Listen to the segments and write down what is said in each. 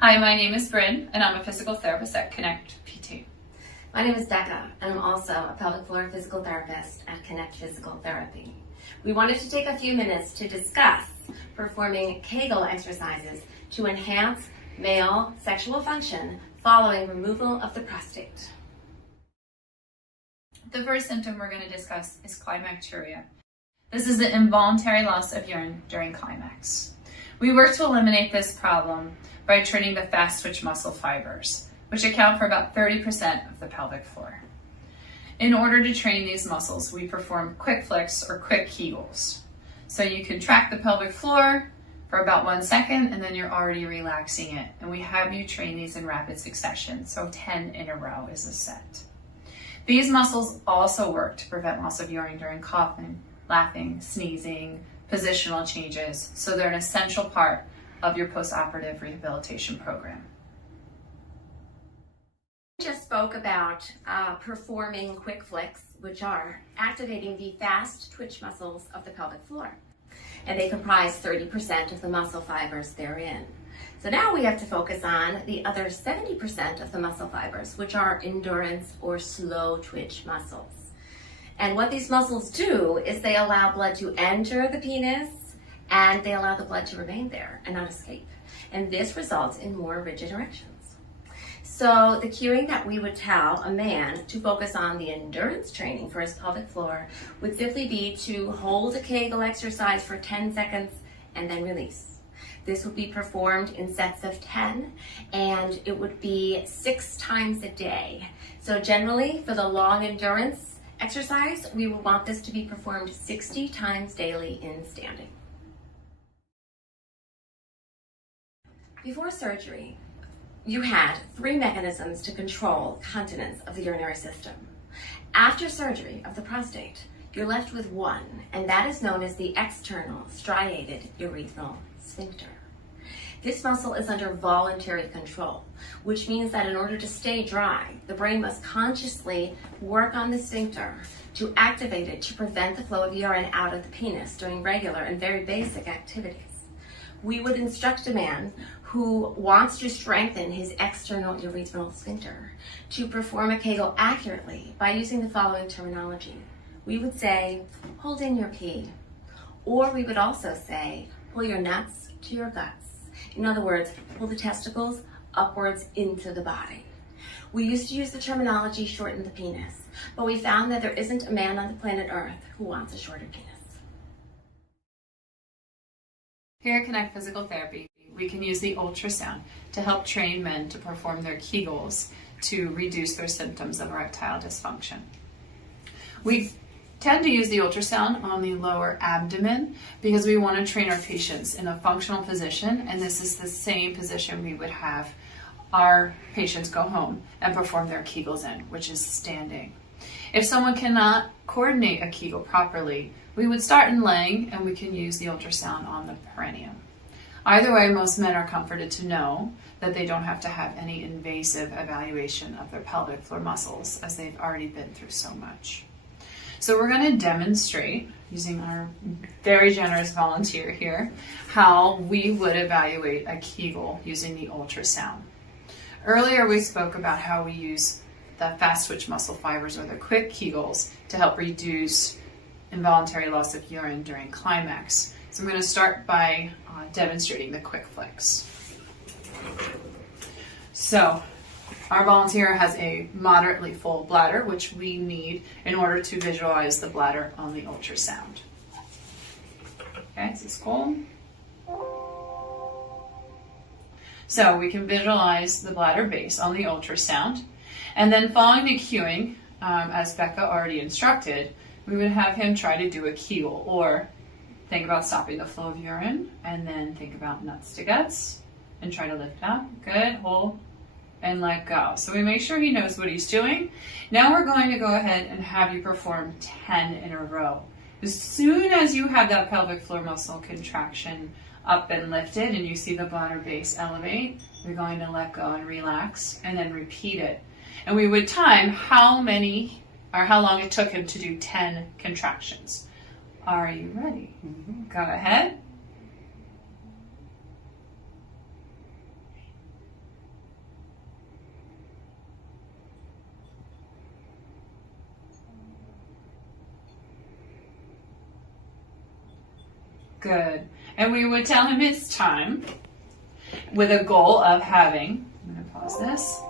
Hi, my name is Bryn, and I'm a physical therapist at Connect PT. My name is Becca, and I'm also a pelvic floor physical therapist at Connect Physical Therapy. We wanted to take a few minutes to discuss performing Kegel exercises to enhance male sexual function following removal of the prostate. The first symptom we're going to discuss is climacturia. This is the involuntary loss of urine during climax. We work to eliminate this problem by training the fast twitch muscle fibers, which account for about 30% of the pelvic floor. In order to train these muscles, we perform quick flicks or quick Kegels. So you contract the pelvic floor for about 1 second and then you're already relaxing it. And we have you train these in rapid succession, so 10 in a row is a set. These muscles also work to prevent loss of urine during coughing, laughing, sneezing, positional changes, so they're an essential part of your postoperative rehabilitation program. We just spoke about performing quick flicks, which are activating the fast twitch muscles of the pelvic floor. And they comprise 30% of the muscle fibers therein. So now we have to focus on the other 70% of the muscle fibers, which are endurance or slow twitch muscles. And what these muscles do is they allow blood to enter the penis and they allow the blood to remain there and not escape. And this results in more rigid erections. So the cueing that we would tell a man to focus on the endurance training for his pelvic floor would simply be to hold a Kegel exercise for 10 seconds and then release. This would be performed in sets of 10 and it would be 6 times a day. So generally for the long endurance exercise, we would want this to be performed 60 times daily in standing. Before surgery, you had 3 mechanisms to control continence of the urinary system. After surgery of the prostate, you're left with one, and that is known as the external striated urethral sphincter. This muscle is under voluntary control, which means that in order to stay dry, the brain must consciously work on the sphincter to activate it to prevent the flow of urine out of the penis during regular and very basic activities. We would instruct a man who wants to strengthen his external urethral sphincter to perform a Kegel accurately by using the following terminology. We would say, hold in your pee, or we would also say, pull your nuts to your guts. In other words, pull the testicles upwards into the body. We used to use the terminology shorten the penis, but we found that there isn't a man on the planet Earth who wants a shorter penis. Here at Connect Physical Therapy, we can use the ultrasound to help train men to perform their Kegels to reduce their symptoms of erectile dysfunction. We tend to use the ultrasound on the lower abdomen because we want to train our patients in a functional position, and this is the same position we would have our patients go home and perform their Kegels in, which is standing. If someone cannot coordinate a Kegel properly, we would start in laying and we can use the ultrasound on the perineum. Either way, most men are comforted to know that they don't have to have any invasive evaluation of their pelvic floor muscles as they've already been through so much. So we're going to demonstrate, using our very generous volunteer here, how we would evaluate a Kegel using the ultrasound. Earlier we spoke about how we use the fast twitch muscle fibers or the quick Kegels to help reduce involuntary loss of urine during climax. So I'm going to start by demonstrating the quick flicks. So our volunteer has a moderately full bladder, which we need in order to visualize the bladder on the ultrasound. Okay, is this cool? So we can visualize the bladder base on the ultrasound, and then following the cueing, as Becca already instructed, we would have him try to do a Kegel, or think about stopping the flow of urine, and then think about nuts to guts, and try to lift up. Good, hold, and let go. So we make sure he knows what he's doing. Now we're going to go ahead and have you perform 10 in a row. As soon as you have that pelvic floor muscle contraction up and lifted, and you see the bladder base elevate, you're going to let go and relax, and then repeat it. And we would time how many, or how long it took him to do 10 contractions. Are you ready? Mm-hmm. Go ahead. Good. And we would tell him it's time with a goal of having, I'm going to pause this,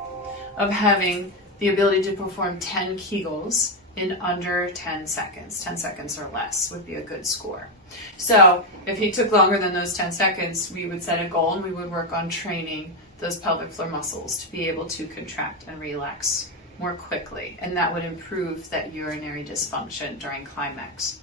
of having the ability to perform 10 Kegels in under 10 seconds. 10 seconds or less would be a good score. So if he took longer than those 10 seconds, we would set a goal and we would work on training those pelvic floor muscles to be able to contract and relax more quickly. And that would improve that urinary dysfunction during climax.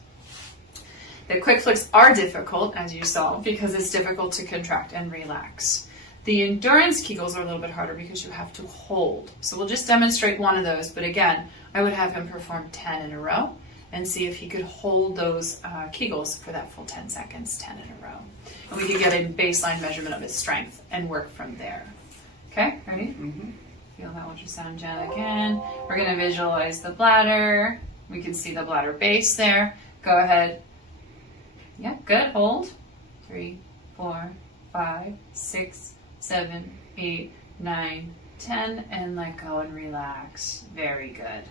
The quick flicks are difficult, as you saw, because it's difficult to contract and relax. The endurance Kegels are a little bit harder because you have to hold. So we'll just demonstrate one of those, but again, I would have him perform 10 in a row and see if he could hold those Kegels for that full 10 seconds, 10 in a row. And we could get a baseline measurement of his strength and work from there. Okay, ready? Mm-hmm. Feel that ultrasound, Jen, again. We're gonna visualize the bladder. We can see the bladder base there. Go ahead. Yeah, good, hold. 3, 4, 5, 6, 7, 8, 9, 10, and let go and relax. Very good.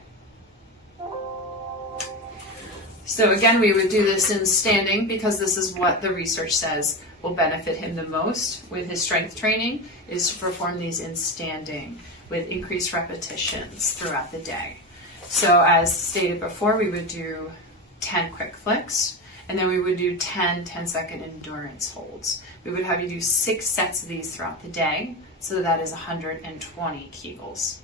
So again, we would do this in standing because this is what the research says will benefit him the most with his strength training, is to perform these in standing with increased repetitions throughout the day. So as stated before, we would do 10 quick flicks, and then we would do 10 10-second endurance holds. We would have you do 6 sets of these throughout the day, so that is 120 Kegels.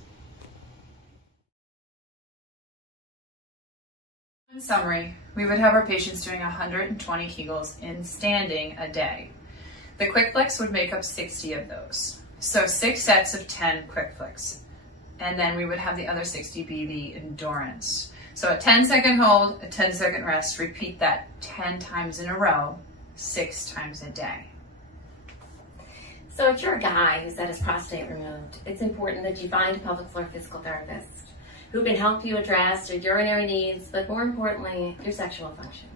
In summary, we would have our patients doing 120 Kegels in standing a day. The quick flicks would make up 60 of those. So 6 sets of 10 quick flicks. And then we would have the other 60 be the endurance. So a 10-second hold, a 10-second rest, repeat that 10 times in a row, 6 times a day. So if you're a guy who's had his prostate removed, it's important that you find a pelvic floor physical therapist who can help you address your urinary needs, but more importantly, your sexual function.